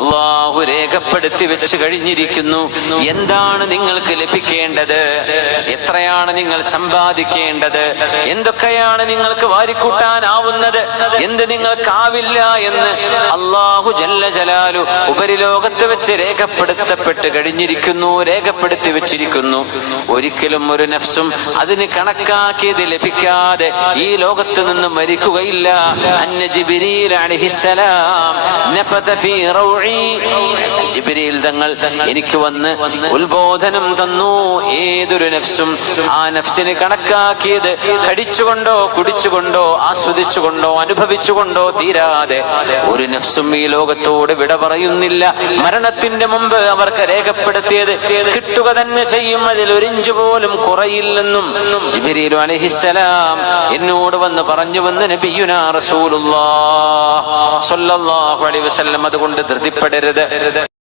അള്ളാഹു രേഖപ്പെടുത്തി വെച്ച് കഴിഞ്ഞിരിക്കുന്നു. എന്താണ് നിങ്ങൾക്ക് ലഭിക്കേണ്ടത്, എത്രയാണ് നിങ്ങൾ സമ്പാദിക്കേണ്ടത്, എന്തൊക്കെയാണ് നിങ്ങൾക്ക് വാരിക്കൂട്ടാനാവുന്നത്, എന്ത് നിങ്ങൾക്കാവില്ല എന്ന് അള്ളാഹു ജല്ല ജലാലു ഉപരിലോകത്ത് വെച്ച് രേഖപ്പെടുത്തപ്പെട്ട് കഴിഞ്ഞിരിക്കുന്നു, രേഖപ്പെടുത്തി വെച്ചിരിക്കുന്നു. ഒരിക്കലും ഒരു നഫ്സും അതിന് കണക്കാക്കിയത് ലഭിക്കാതെ ഈ ലോകത്ത് നിന്ന് മരിക്കുകയില്ല. അന്ന ജിബ്രീൽ അലൈഹിസ്സലാം നഫത ഫീ റൗഇ, ജിബ്രീൽ തങ്ങൾ എനിക്ക് വന്ന് ഉത്ബോധനം തന്നു. ഏതൊരു നഫ്സും ആ നഫ്സിന് കണക്കാക്കിയത് കടിച്ചുകൊണ്ടോ കുടിച്ചുകൊണ്ടോ ആസ്വദിച്ചുകൊണ്ടോ അനുഭവിച്ചുകൊണ്ടോ തീരാതെ ഒരു നഫ്സും ഈ ലോകത്തോട് വിട പറയുന്നില്ല. മരണത്തിന്റെ മുമ്പ് അവർക്ക് രേഖപ്പെടുത്തിയത് കിട്ടുക തന്നെ ചെയ്യും, അതിൽ ഒരു ഇഞ്ച് പോലും കുറയില്ലെന്നും ജിബ്രീൽ അലൈഹിസ്സലാം എന്നോട് വന്ന് പറഞ്ഞുവെന്ന് നബിയുനാ റസൂലുള്ളാഹി സ്വല്ലല്ലാഹു അലൈഹി വസല്ലം. അതുകൊണ്ട് ധൃതിപ്പെടരുത്.